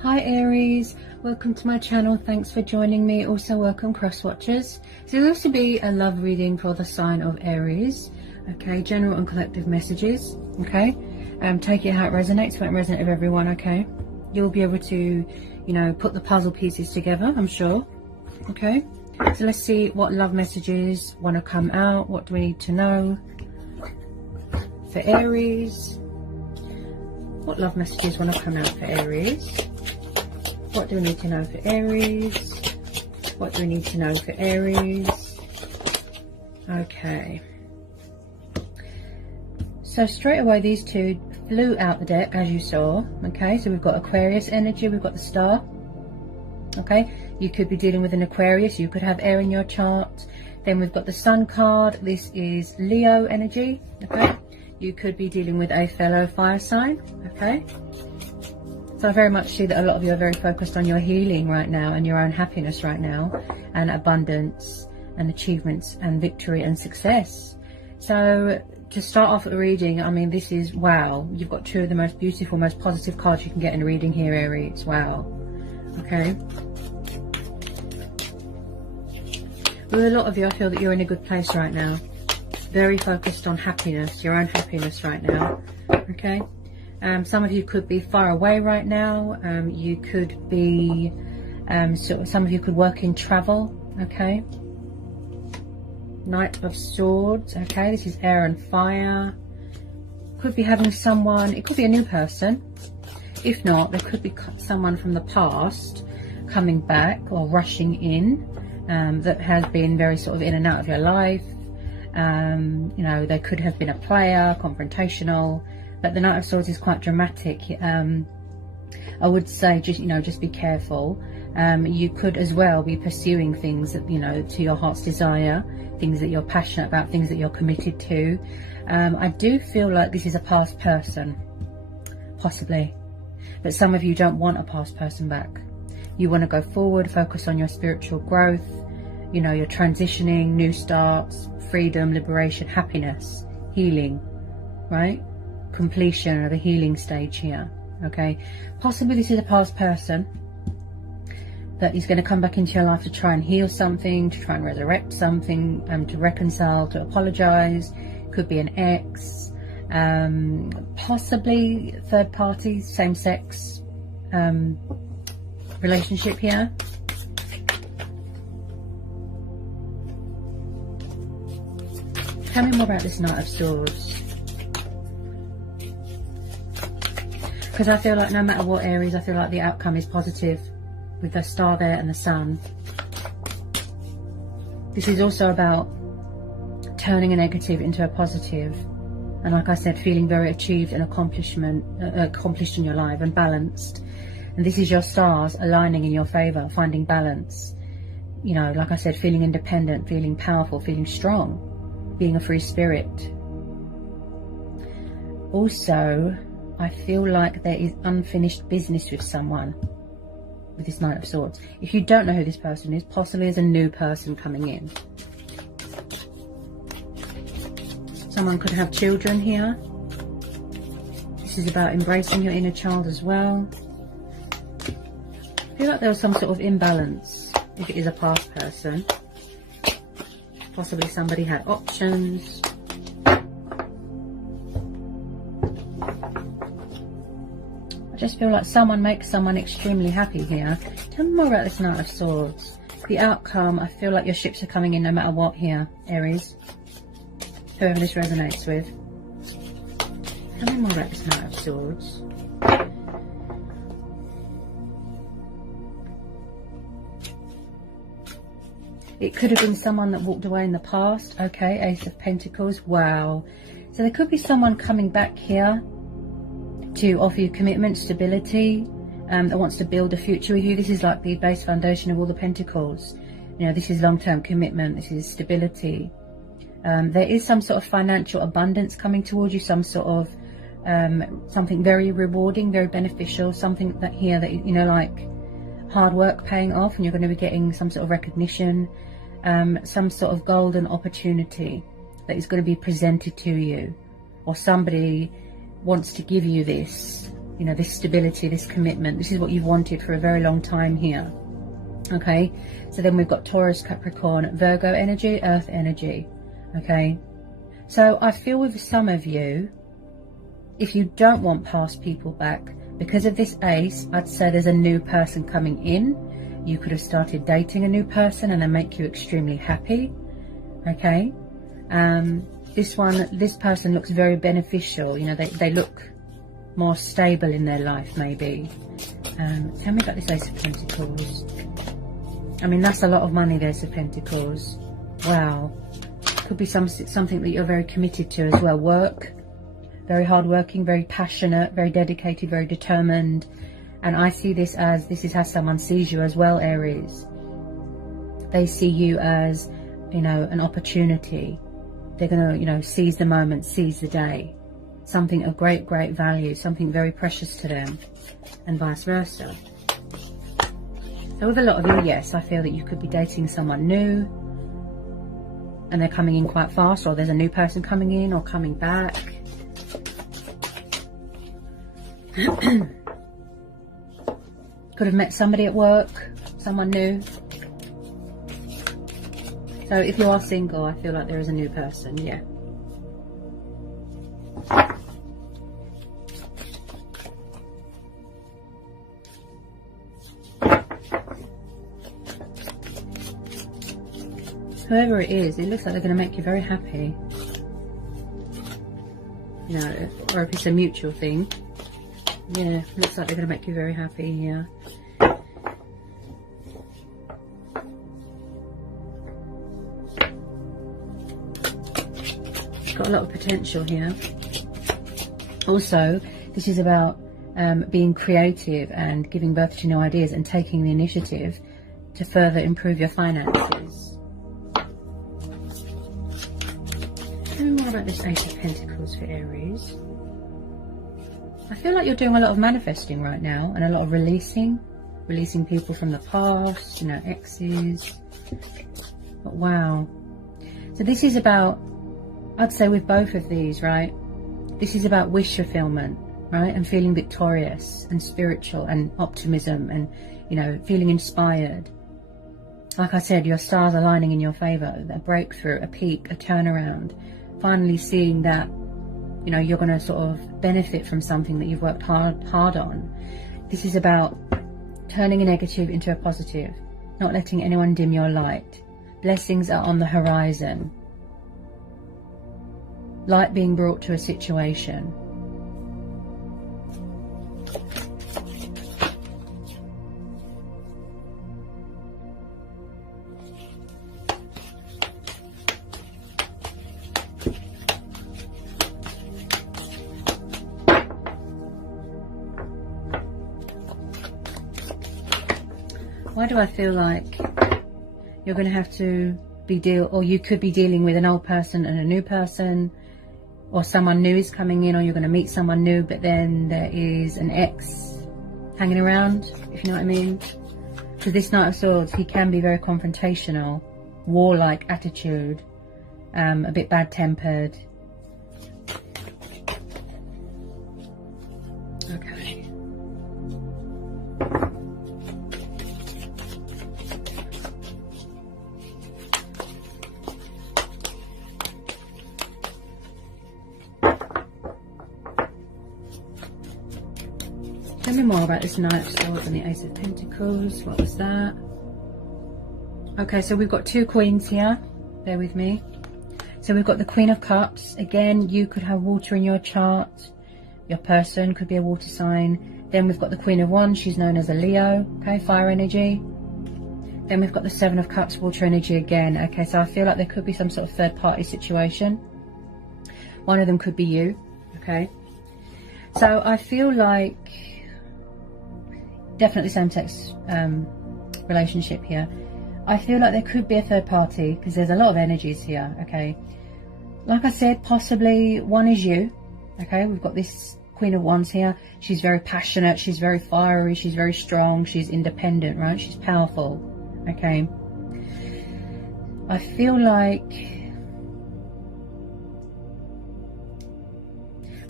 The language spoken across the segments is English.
Hi Aries, welcome to my channel. Thanks for joining me. Also welcome cross watchers. So there will be a love reading for the sign of Aries. Okay, general and collective messages. Okay, take it how it resonates. It won't resonate with everyone. Okay, you'll be able to, you know, put the puzzle pieces together, I'm sure. Okay, so let's see what love messages want to come out. What do we need to know for Aries? What love messages want to come out for Aries? What do we need to know for Aries? What do we need to know for Aries? Okay. So straight away these two flew out the deck, as you saw. Okay, so we've got Aquarius energy, we've got the star. Okay, you could be dealing with an Aquarius, you could have air in your chart. Then we've got the Sun card, this is Leo energy. Okay, you could be dealing with a fellow fire sign. Okay, so I very much see that a lot of you are very focused on your healing right now and your own happiness right now, and abundance and achievements and victory and success. So to start off the reading, I mean, this is wow. You've got two of the most beautiful, most positive cards you can get in a reading here, Aries. Wow. Okay. With a lot of you, I feel that you're in a good place right now. Very focused on happiness, your own happiness right now. Okay. Some of you could be far away right now. You could be, some of you could work in travel. Okay. Knight of Swords. Okay, this is air and fire. Could be having someone, it could be a new person. If not, there could be someone from the past coming back or rushing in, that has been very sort of in and out of your life. You know, there could have been a player, confrontational, but the Knight of Swords is quite dramatic. I would say just be careful. You could as well be pursuing things that, you know, to your heart's desire, things that you're passionate about, things that you're committed to. I do feel like this is a past person, possibly, but some of you don't want a past person back. You want to go forward, focus on your spiritual growth. You know, you're transitioning, new starts, freedom, liberation, happiness, healing, right? Completion of a healing stage here. Okay, possibly this is a past person that is going to come back into your life to try and heal something, to try and resurrect something, to reconcile, to apologize. Could be an ex, possibly third party, same sex relationship here. Tell me more about this Knight of Swords. Because I feel like no matter what, Aries, I feel like the outcome is positive with the star there and the sun. This is also about turning a negative into a positive. And like I said, feeling very achieved and accomplished in your life and balanced. And this is your stars aligning in your favor, finding balance. You know, like I said, feeling independent, feeling powerful, feeling strong, being a free spirit. Also, I feel like there is unfinished business with someone with this Knight of Swords. If you don't know who this person is, possibly there's a new person coming in. Someone could have children here. This is about embracing your inner child as well. I feel like there was some sort of imbalance if it is a past person. Possibly somebody had options. I just feel like someone makes someone extremely happy here. Tell me more about this Knight of Swords. The outcome, I feel like your ships are coming in no matter what here, Aries. Whoever this resonates with. Tell me more about this Knight of Swords. It could have been someone that walked away in the past. Okay, Ace of Pentacles. Wow. So there could be someone coming back here to offer you commitment, stability, that wants to build a future with you. This is like the base foundation of all the Pentacles. You know, this is long-term commitment. This is stability. There is some sort of financial abundance coming towards you, some sort of something very rewarding, very beneficial, something that here that, you know, like hard work paying off, and you're going to be getting some sort of recognition, some sort of golden opportunity that is going to be presented to you, or somebody wants to give you this, you know, this stability, this commitment. This is what you've wanted for a very long time here. Okay, so then we've got Taurus, Capricorn, Virgo energy, Earth energy. Okay, so I feel with some of you, if you don't want past people back, because of this ace, I'd say there's a new person coming in. You could have started dating a new person and they make you extremely happy. Okay, this person looks very beneficial. You know, they look more stable in their life, maybe. Tell me about this Ace of Pentacles. I mean, that's a lot of money, the Ace of Pentacles. Wow. Could be something that you're very committed to as well. Work, very hardworking, very passionate, very dedicated, very determined. And I see this is how someone sees you as well, Aries. They see you as, you know, an opportunity. They're going to, you know, seize the moment, seize the day. Something of great, great value, something very precious to them, and vice versa. So with a lot of you, yes, I feel that you could be dating someone new, and they're coming in quite fast, or there's a new person coming in or coming back. Could have met somebody at work, someone new. So if you are single, I feel like there is a new person, yeah. Whoever it is, it looks like they're going to make you very happy. You know, or if it's a mutual thing. Yeah, looks like they're going to make you very happy, yeah. Got a lot of potential here. Also, this is about being creative and giving birth to new ideas and taking the initiative to further improve your finances. Tell me more about this Ace of Pentacles for Aries. I feel like you're doing a lot of manifesting right now and a lot of releasing people from the past, you know, exes. But wow. So this is about, I'd say with both of these, right, this is about wish fulfillment, right, and feeling victorious and spiritual and optimism and, you know, feeling inspired. Like I said, your stars aligning in your favor, a breakthrough, a peak, a turnaround, finally seeing that, you know, you're going to sort of benefit from something that you've worked hard on. This is about turning a negative into a positive, not letting anyone dim your light. Blessings are on the horizon. Light being brought to a situation. Why do I feel like you're going to have to or you could be dealing with an old person and a new person, or someone new is coming in, or you're going to meet someone new, but then there is an ex hanging around, if you know what I mean. So this Knight of Swords, he can be very confrontational, warlike attitude, a bit bad-tempered. Okay. Tell me more about this Knight of Swords and the Ace of Pentacles. What was that? Okay, so we've got two queens here. Bear with me. So we've got the Queen of Cups. Again, you could have water in your chart. Your person could be a water sign. Then we've got the Queen of Wands. She's known as a Leo. Okay, fire energy. Then we've got the Seven of Cups, water energy again. Okay, so I feel like there could be some sort of third-party situation. One of them could be you. Okay. So I feel like definitely same-sex relationship here. I feel like there could be a third party because there's a lot of energies here. Okay, like I said, possibly one is you. Okay, we've got this Queen of Wands here. She's very passionate, she's very fiery, she's very strong, she's independent, right? She's powerful. Okay, I feel like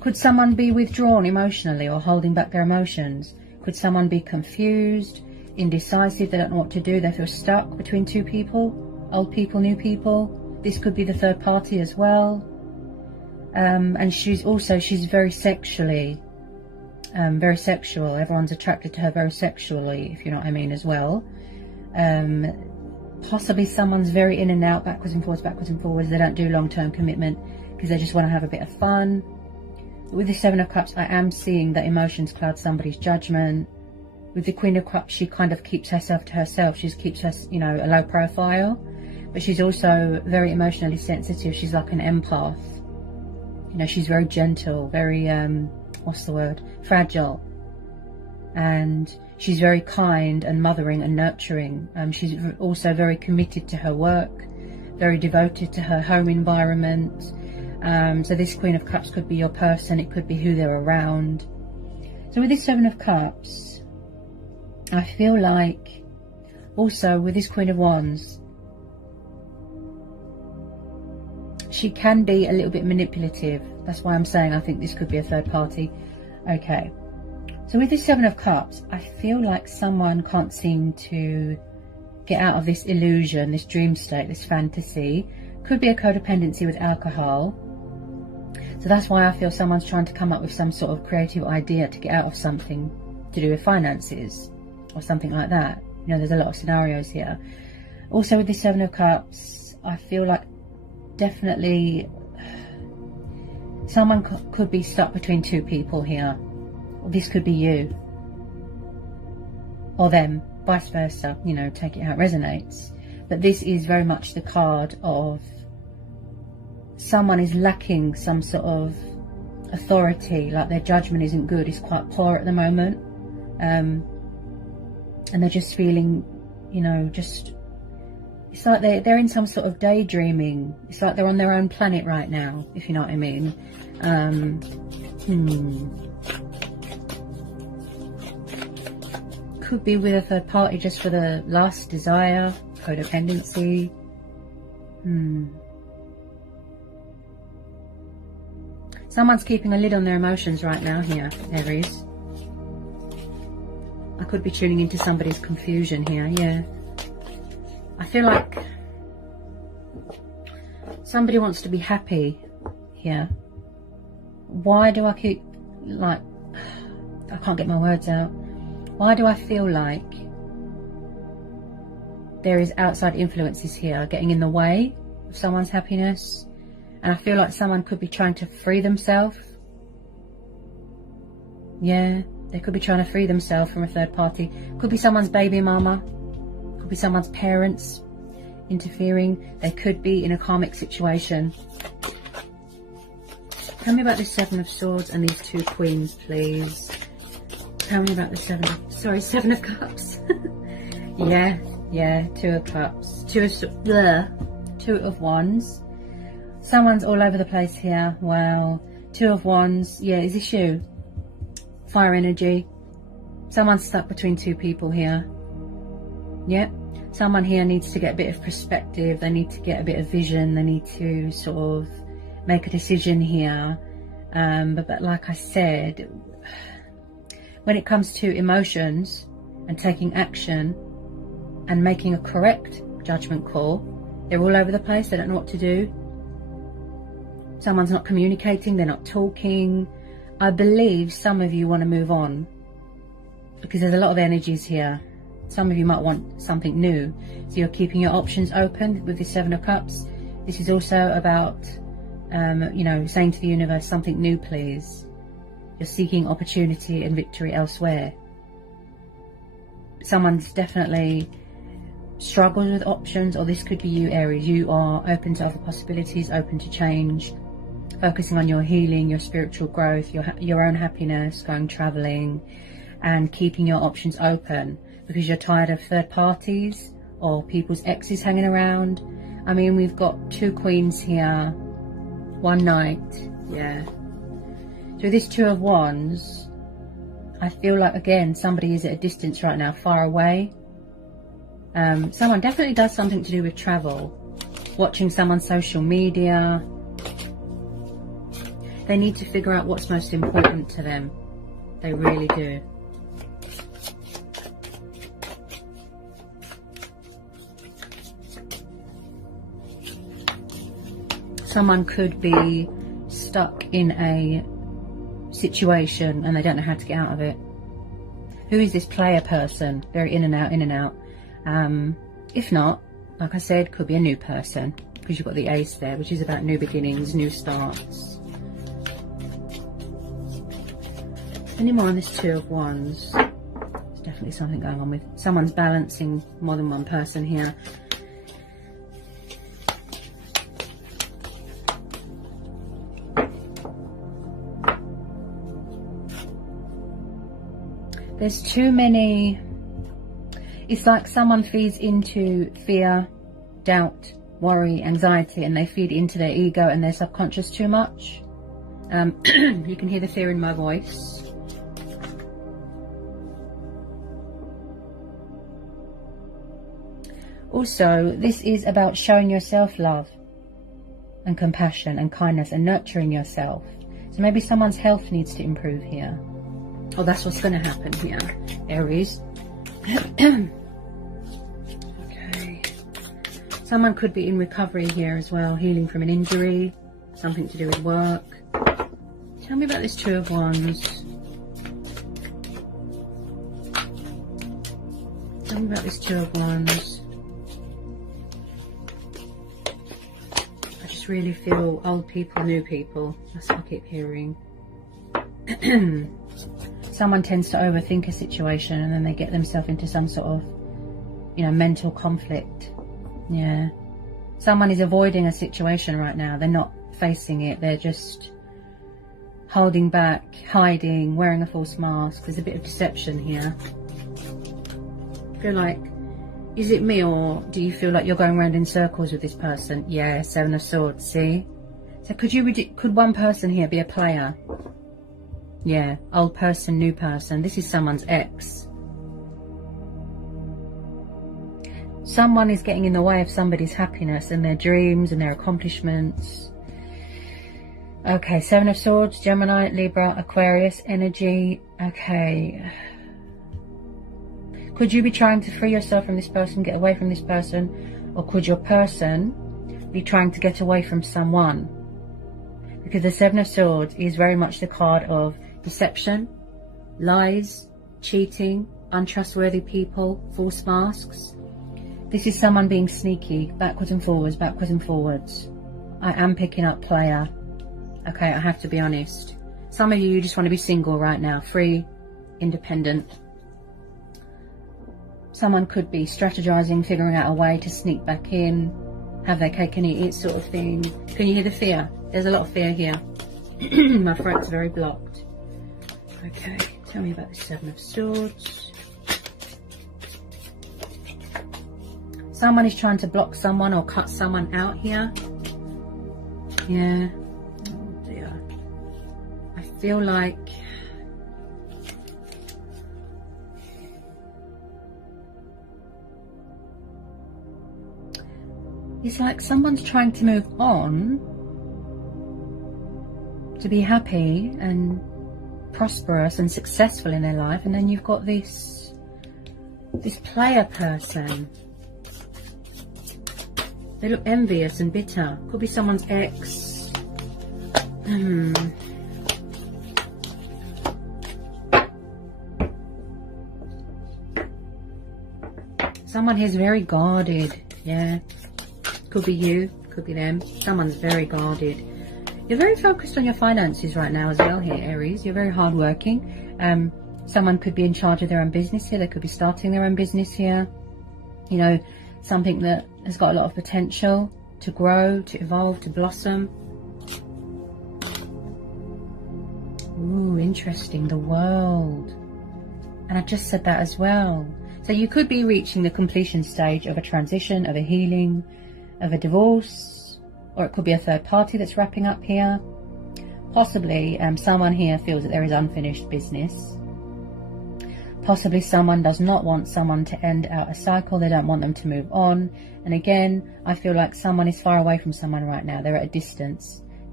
Could someone be withdrawn emotionally or holding back their emotions? Could someone be confused, indecisive, they don't know what to do, they feel stuck between two people, old people, new people? This could be the third party as well. And she's very sexually, very sexual. Everyone's attracted to her very sexually, if you know what I mean, as well. Possibly someone's very in and out, backwards and forwards. They don't do long-term commitment because they just want to have a bit of fun. With the Seven of Cups, I am seeing that emotions cloud somebody's judgment. With the Queen of Cups, she kind of keeps herself to herself. She keeps her, you know, a low profile. But she's also very emotionally sensitive. She's like an empath. You know, she's very gentle, very, what's the word? Fragile. And she's very kind and mothering and nurturing. She's also very committed to her work, very devoted to her home environment. So this Queen of Cups could be your person. It could be who they're around. So with this Seven of Cups, I feel like also with this Queen of Wands, she can be a little bit manipulative. That's why I'm saying I think this could be a third party. Okay. So with this Seven of Cups, I feel like someone can't seem to get out of this illusion, this dream state, this fantasy. Could be a codependency with alcohol. So that's why I feel someone's trying to come up with some sort of creative idea to get out of something to do with finances or something like that. You know, there's a lot of scenarios here. Also with the Seven of Cups, I feel like definitely someone could be stuck between two people here. This could be you or them, vice versa, you know, take it how it resonates. But this is very much the card of someone is lacking some sort of authority, like their judgment isn't good, it's quite poor at the moment. And they're just feeling, you know, just, it's like they're in some sort of daydreaming. It's like they're on their own planet right now, if you know what I mean. Could be with a third party just for the lust, desire, codependency. Someone's keeping a lid on their emotions right now here, Aries. I could be tuning into somebody's confusion here, yeah. I feel like somebody wants to be happy here. Why do I keep, like, I can't get my words out. Why do I feel like there is outside influences here getting in the way of someone's happiness? And I feel like someone could be trying to free themselves. Yeah, they could be trying to free themselves from a third party. Could be someone's baby mama. Could be someone's parents interfering. They could be in a karmic situation. Tell me about this Seven of Swords and these two Queens, please. Tell me about the Seven of Cups. yeah, Two of Cups. Two of Wands. Someone's all over the place here. Wow. Two of Wands. Yeah, is this you? Fire energy. Someone's stuck between two people here. Yep. Someone here needs to get a bit of perspective. They need to get a bit of vision. They need to sort of make a decision here. But like I said, when it comes to emotions and taking action and making a correct judgment call, they're all over the place. They don't know what to do. Someone's not communicating, they're not talking. I believe some of you want to move on because there's a lot of energies here. Some of you might want something new. So you're keeping your options open with the Seven of Cups. This is also about, you know, saying to the universe, something new, please. You're seeking opportunity and victory elsewhere. Someone's definitely struggles with options, or this could be you, Aries. You are open to other possibilities, open to change. Focusing on your healing, your spiritual growth, your own happiness, going traveling, and keeping your options open because you're tired of third parties or people's exes hanging around. I mean, we've got two Queens here, one Knight, yeah. So this Two of Wands, I feel like, again, somebody is at a distance right now, far away. Someone definitely does something to do with travel, watching someone's social media. They need to figure out what's most important to them. They really do. Someone could be stuck in a situation and they don't know how to get out of it. Who is this player person? Very in and out, in and out. If not, like I said, could be a new person, because you've got the ace there, which is about new beginnings, new starts. Any more on this Two of Wands? There's definitely something going on with someone's balancing more than one person here. There's too many. It's like someone feeds into fear, doubt, worry, anxiety, and they feed into their ego and their subconscious too much. You can hear the fear in my voice. Also, this is about showing yourself love and compassion and kindness and nurturing yourself. So maybe someone's health needs to improve here. Oh, that's what's going to happen here, Aries. Okay. Someone could be in recovery here as well, healing from an injury, something to do with work. Tell me about this Two of Wands. Tell me about this Two of Wands. I just really feel old people, new people. That's what I keep hearing. Someone tends to overthink a situation and then they get themselves into some sort of, you know, mental conflict. Yeah. Someone is avoiding a situation right now. They're not facing it. They're just holding back, hiding, wearing a false mask. There's a bit of deception here. I feel like, is it me, or do you feel like you're going around in circles with this person? Yeah, Seven of Swords, see? So could one person here be a player? Yeah, old person, new person. This is someone's ex. Someone is getting in the way of somebody's happiness and their dreams and their accomplishments. Okay, Seven of Swords, Gemini, Libra, Aquarius energy. Okay. Could you be trying to free yourself from this person, get away from this person? Or could your person be trying to get away from someone? Because the Seven of Swords is very much the card of deception, lies, cheating, untrustworthy people, false masks. This is someone being sneaky, backwards and forwards, backwards and forwards. I am picking up player. Okay, I have to be honest. Some of you just want to be single right now, free, independent. Someone could be strategizing, figuring out a way to sneak back in, have their cake and eat it sort of thing. Can you hear the fear? There's a lot of fear here. My throat's very blocked. Okay, tell me about the Seven of Swords. Someone is trying to block someone or cut someone out here. Yeah. Oh dear. I feel like it's like someone's trying to move on to be happy and prosperous and successful in their life, and then you've got this player person. They look envious and bitter. Could be someone's ex. Someone here's very guarded. Yeah, could be you, could be them. Someone's very guarded. You're very focused on your finances right now as well here, Aries. You're very hardworking. Someone could be in charge of their own business here. They could be starting their own business here. You know, something that has got a lot of potential to grow, to evolve, to blossom. Ooh, interesting. The World. And I just said that as well. So you could be reaching the completion stage of a transition, of a healing, of a divorce. Or it could be a third party that's wrapping up here. Possibly someone here feels that there is unfinished business. Possibly someone does not want someone to end out a cycle. They don't want them to move on. And again, I feel like someone is far away from someone right now. They're at a distance.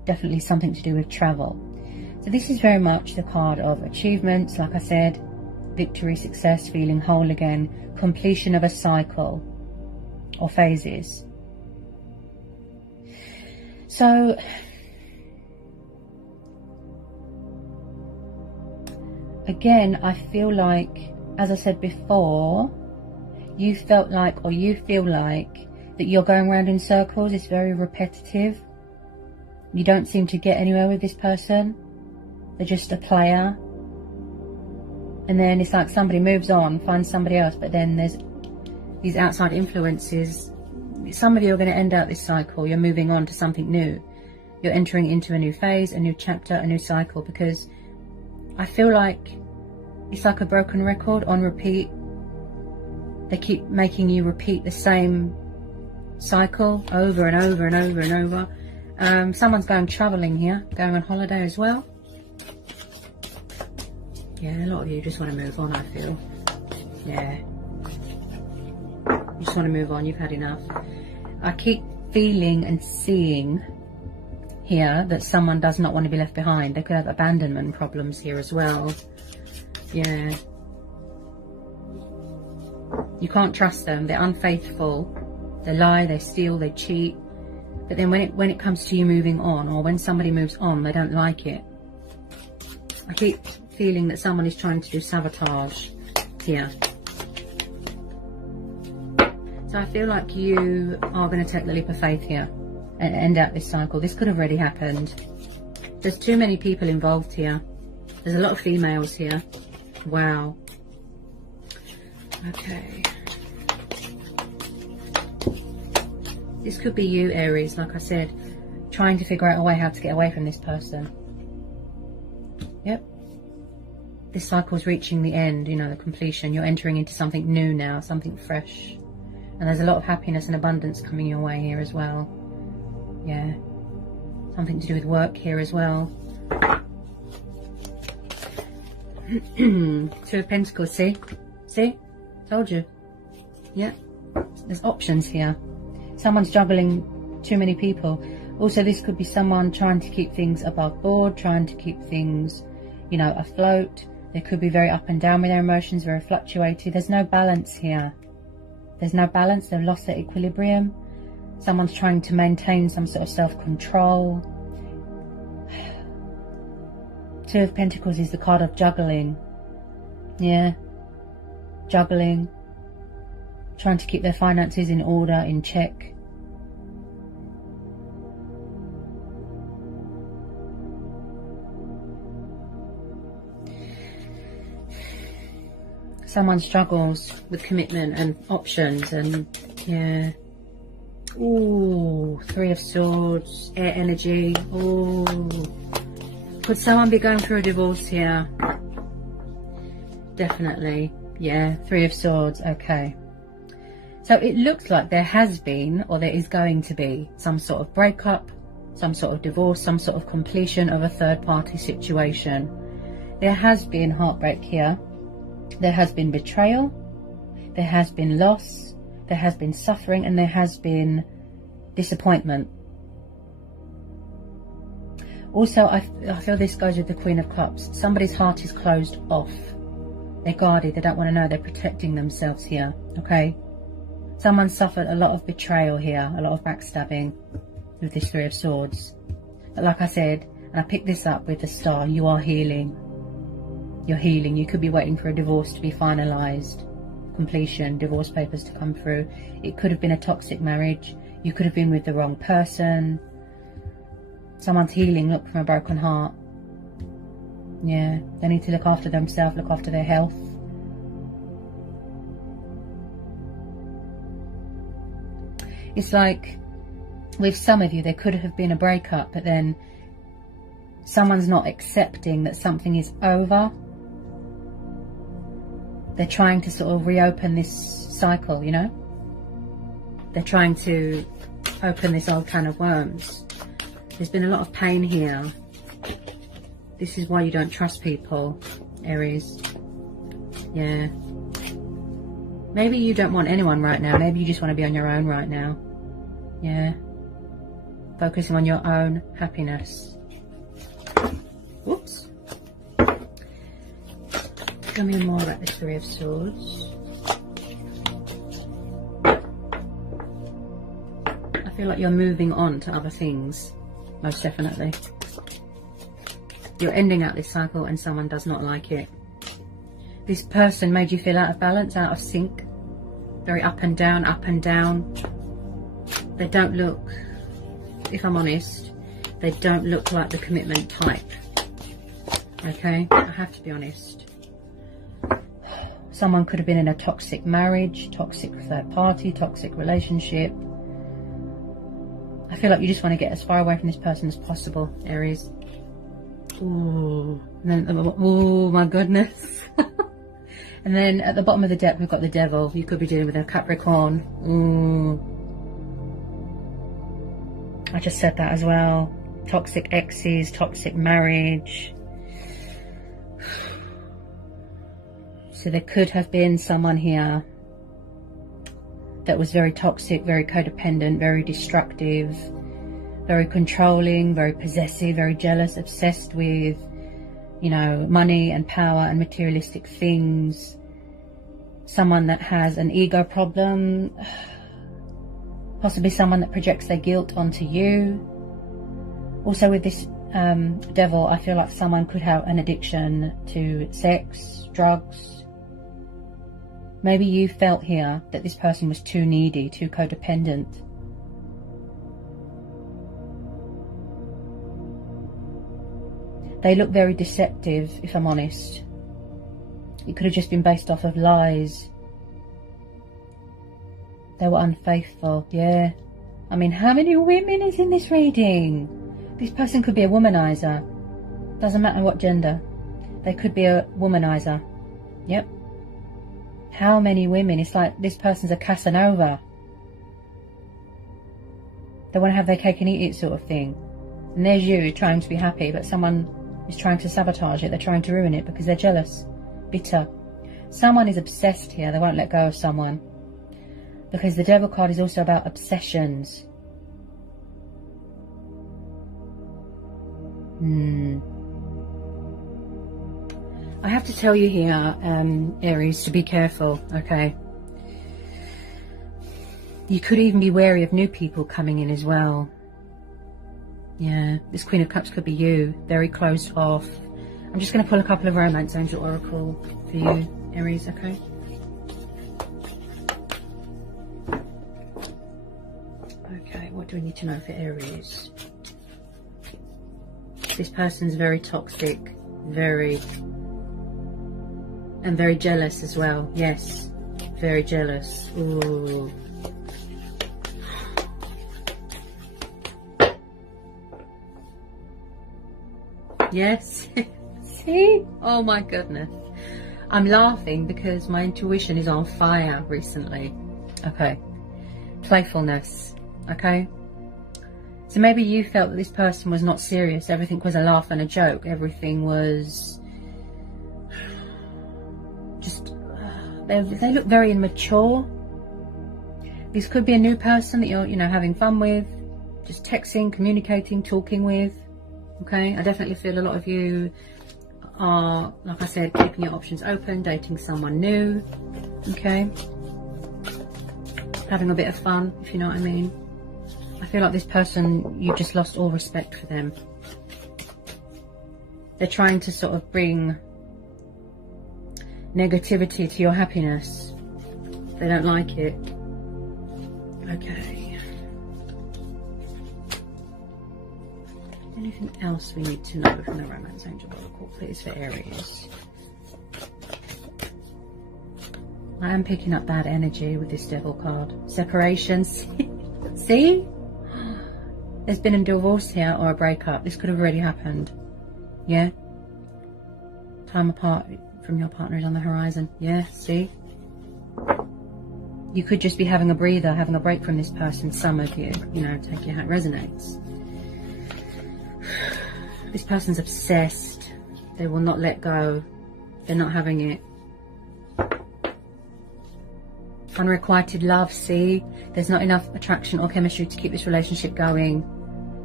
definitely something to do with travel. So this is very much the card of achievements, like I said, victory, success, feeling whole again, completion of a cycle or phases. So again, I feel like, as I said before, you felt like, or you feel like, that you're going around in circles. It's very repetitive. You don't seem to get anywhere with this person. They're just a player. And then it's like somebody moves on, finds somebody else, but then there's these outside influences. Some of you are going to end out this cycle. You're moving on to something new. You're entering into a new phase, a new chapter, a new cycle, because I feel like it's like a broken record on repeat. They keep making you repeat the same cycle over and over and over and over. Someone's going traveling here, going on holiday as well. Yeah, a lot of you just want to move on, I feel. Yeah. You just want to move on, you've had enough. I keep feeling and seeing here that someone does not want to be left behind. They could have abandonment problems here as well. Yeah. You can't trust them. They're unfaithful. They lie, they steal, they cheat. But then when it comes to you moving on, or when somebody moves on, they don't like it. I keep feeling that someone is trying to do sabotage here. So I feel like you are going to take the leap of faith here and end out this cycle. This could have already happened. There's too many people involved here. There's a lot of females here. Wow. Okay. This could be you, Aries, like I said, trying to figure out a way how to get away from this person. Yep. This cycle's reaching the end, you know, the completion. You're entering into something new now, something fresh. And there's a lot of happiness and abundance coming your way here as well. Yeah. Something to do with work here as well. Two of Pentacles, see? See? Told you. Yeah. There's options here. Someone's juggling too many people. Also, this could be someone trying to keep things above board, trying to keep things, you know, afloat. They could be very up and down with their emotions, very fluctuated. There's no balance here. There's no balance. They've lost their equilibrium. Someone's trying to maintain some sort of self-control. Two of Pentacles is the card of juggling. Yeah. Juggling. Trying to keep their finances in order, in check. Someone struggles with commitment and options, and yeah. Ooh, Three of Swords, air energy. Ooh. Could someone be going through a divorce here? Definitely. Yeah, Three of Swords. Okay. So it looks like there has been, or there is going to be, some sort of breakup, some sort of divorce, some sort of completion of a third-party situation. There has been heartbreak here. There has been betrayal. There has been loss. There has been suffering, and there has been disappointment. Also, I feel this goes with the Queen of Cups. Somebody's heart is closed off. They're guarded. They don't want to know. They're protecting themselves here. Okay. Someone suffered a lot of betrayal here, a lot of backstabbing with this Three of Swords. But like I said, and I picked this up with the Star, you are healing. You're healing. You could be waiting for a divorce to be finalised. Completion, divorce papers to come through. It could have been a toxic marriage. You could have been with the wrong person. Someone's healing, look, from a broken heart. Yeah, they need to look after themselves, look after their health. It's like, with some of you, there could have been a breakup, but then someone's not accepting that something is over. They're trying to sort of reopen this cycle, you know? They're trying to open this old can of worms. There's been a lot of pain here. This is why you don't trust people, Aries. Yeah. Maybe you don't want anyone right now. Maybe you just want to be on your own right now. Yeah. focusing on your own happiness. Whoops. Tell me more about the Three of Swords. I feel like you're moving on to other things, most definitely. You're ending out this cycle and someone does not like it. This person made you feel out of balance, out of sync. Very up and down, up and down. They don't look, if I'm honest, they don't look like the commitment type. Okay, I have to be honest. Someone could have been in a toxic marriage, toxic third party, toxic relationship. I feel like you just want to get as far away from this person as possible, Aries. Ooh, and then, oh my goodness. And then at the bottom of the deck, we've got the Devil. You could be dealing with a Capricorn. Ooh. I just said that as well. Toxic exes, toxic marriage. So there could have been someone here that was very toxic, very codependent, very destructive, very controlling, very possessive, very jealous, obsessed with, you know, money and power and materialistic things. Someone that has an ego problem. Possibly someone that projects their guilt onto you. Also with this Devil, I feel like someone could have an addiction to sex, drugs. Maybe you felt here that this person was too needy, too codependent. They look very deceptive, if I'm honest. It could have just been based off of lies. They were unfaithful, yeah. I mean, how many women is in this reading? This person could be a womanizer. Doesn't matter what gender. They could be a womanizer. Yep. How many women? It's like this person's a Casanova. They want to have their cake and eat it sort of thing. And there's you trying to be happy, but someone is trying to sabotage it. They're trying to ruin it because they're jealous, bitter. Someone is obsessed here. They won't let go of someone. Because the Devil card is also about obsessions. I have to tell you here, Aries, to be careful, okay? You could even be wary of new people coming in as well. Yeah, this Queen of Cups could be you, very closed off. I'm just going to pull a couple of Romance Angel Oracle for you, Aries, okay? Okay, what do we need to know for Aries? This person's very toxic, very jealous as well. Yes, very jealous. Ooh. Yes. See? Oh my goodness. I'm laughing because my intuition is on fire recently. Okay. Playfulness. Okay. So maybe you felt that this person was not serious. Everything was a laugh and a joke. Everything was just, they look very immature. This could be a new person that you're, you know, having fun with. Just texting, communicating, talking with. Okay. I definitely feel a lot of you are, like I said, keeping your options open, dating someone new. Okay. Having a bit of fun, if you know what I mean. I feel like this person, you just lost all respect for them. They're trying to sort of bring negativity to your happiness. They don't like it. Okay. Anything else we need to know from the Romance Angel Oracle, please, for Aries? I am picking up bad energy with this Devil card. Separations. See? There's been a divorce here or a breakup. This could have already happened. Yeah? Time apart from your partner is on the horizon. Yeah, see? You could just be having a breather, having a break from this person. Some of you, you know, take it how it resonates. This person's obsessed. They will not let go. They're not having it. Unrequited love, see? There's not enough attraction or chemistry to keep this relationship going.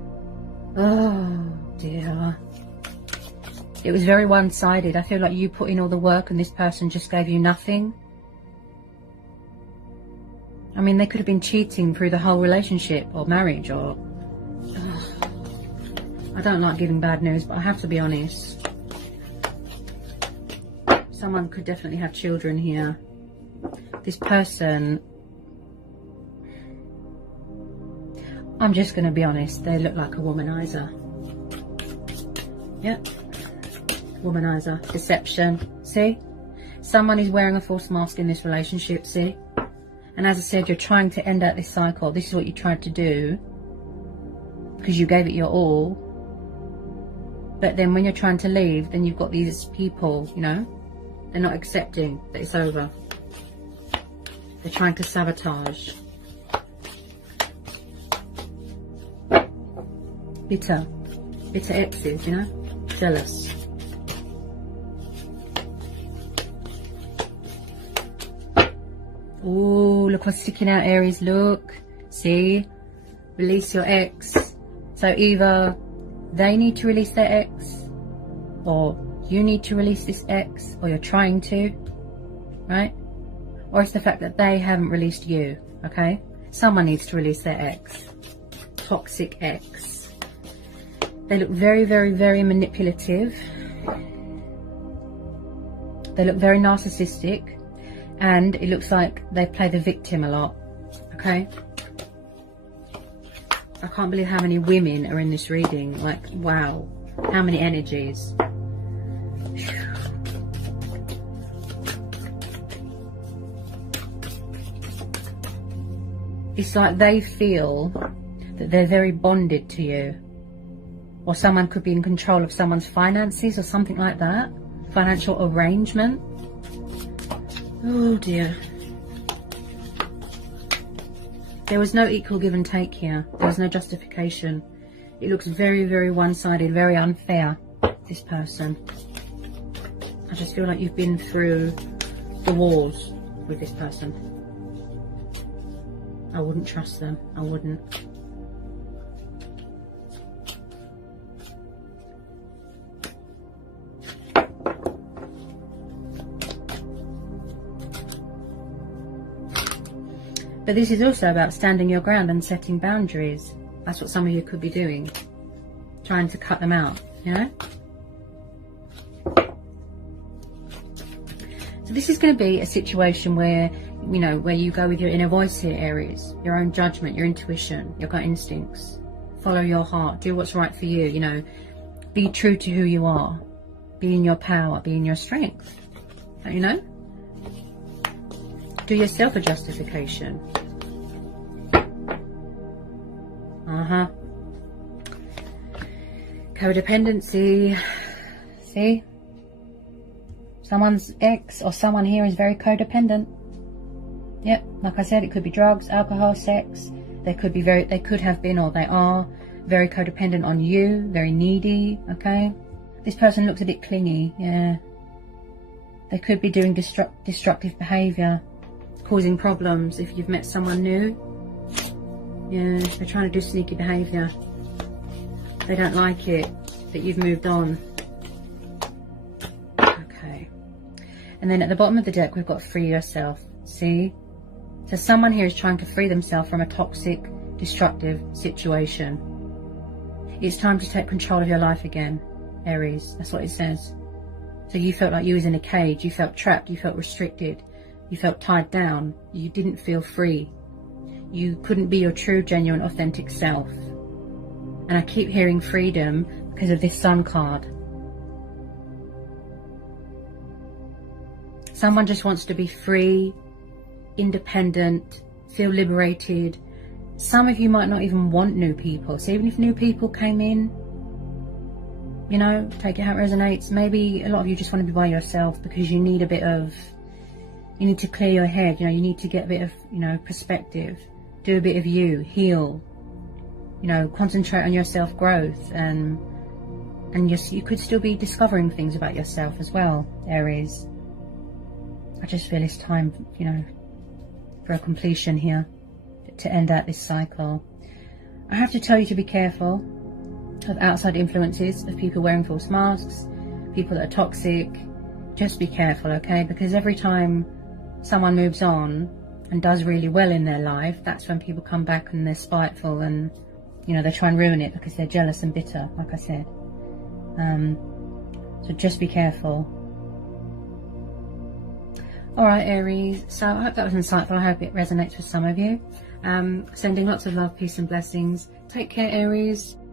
Oh dear. It was very one-sided. I feel like you put in all the work and this person just gave you nothing. I mean, they could have been cheating through the whole relationship or marriage or... I don't like giving bad news, but I have to be honest. Someone could definitely have children here. This person... I'm just going to be honest. They look like a womanizer. Yep. Womanizer. Deception. See? Someone is wearing a false mask in this relationship, see? And as I said, you're trying to end out this cycle. This is what you tried to do. Because you gave it your all. But then when you're trying to leave, then you've got these people, you know? They're not accepting that it's over. They're trying to sabotage. Bitter. Bitter exes, you know? Jealous. Oh, look what's sticking out, Aries. Look. See? Release your ex. So either they need to release their ex, or you need to release this ex, or you're trying to, right? Or it's the fact that they haven't released you, okay? Someone needs to release their ex. Toxic ex. They look very, very, very manipulative. They look very narcissistic. And it looks like they play the victim a lot, okay? I can't believe how many women are in this reading. Like, wow. How many energies. It's like they feel that they're very bonded to you. Or someone could be in control of someone's finances or something like that. Financial arrangement. Oh dear. There was no equal give and take here. There was no justification. It looks very, very one-sided, very unfair, this person. I just feel like you've been through the walls with this person. I wouldn't trust them. I wouldn't. But this is also about standing your ground and setting boundaries. That's what some of you could be doing. Trying to cut them out, you know? So this is going to be a situation where, you know, where you go with your inner voice here, Aries. Your own judgment, your intuition, your gut instincts. Follow your heart. Do what's right for you, you know. Be true to who you are. Be in your power. Be in your strength. Don't you know? Do yourself a justification. Codependency. See? Someone's ex or someone here is very codependent. Yep, like I said, it could be drugs, alcohol, sex. They could have been, or they are very codependent on you, very needy, okay? This person looks a bit clingy, yeah. They could be doing destructive behaviour, causing problems if you've met someone new. Yeah, they're trying to do sneaky behaviour. They don't like it that you've moved on. Okay. And then at the bottom of the deck, we've got free yourself. See? So someone here is trying to free themselves from a toxic, destructive situation. It's time to take control of your life again, Aries. That's what it says. So you felt like you was in a cage. You felt trapped. You felt restricted. You felt tied down. You didn't feel free. You couldn't be your true, genuine, authentic self. And I keep hearing freedom because of this Sun card. Someone just wants to be free, independent, feel liberated. Some of you might not even want new people. So even if new people came in, you know, take it how it resonates. Maybe a lot of you just want to be by yourself because you need a bit of, you need to clear your head, you know, you need to get a bit of, you know, perspective. Do a bit of you, heal, you know, concentrate on your self-growth, and you could still be discovering things about yourself as well, Aries. I just feel it's time, you know, for a completion here, to end out this cycle. I have to tell you to be careful. of outside influences, of people wearing false masks, people that are toxic. Just be careful, okay? Because every time someone moves on and does really well in their life, that's when people come back and they're spiteful and, you know, they try and ruin it because they're jealous and bitter, like I said. So just be careful. Alright, Aries, so I hope that was insightful. I hope it resonates with some of you. Sending lots of love, peace and blessings. Take care, Aries.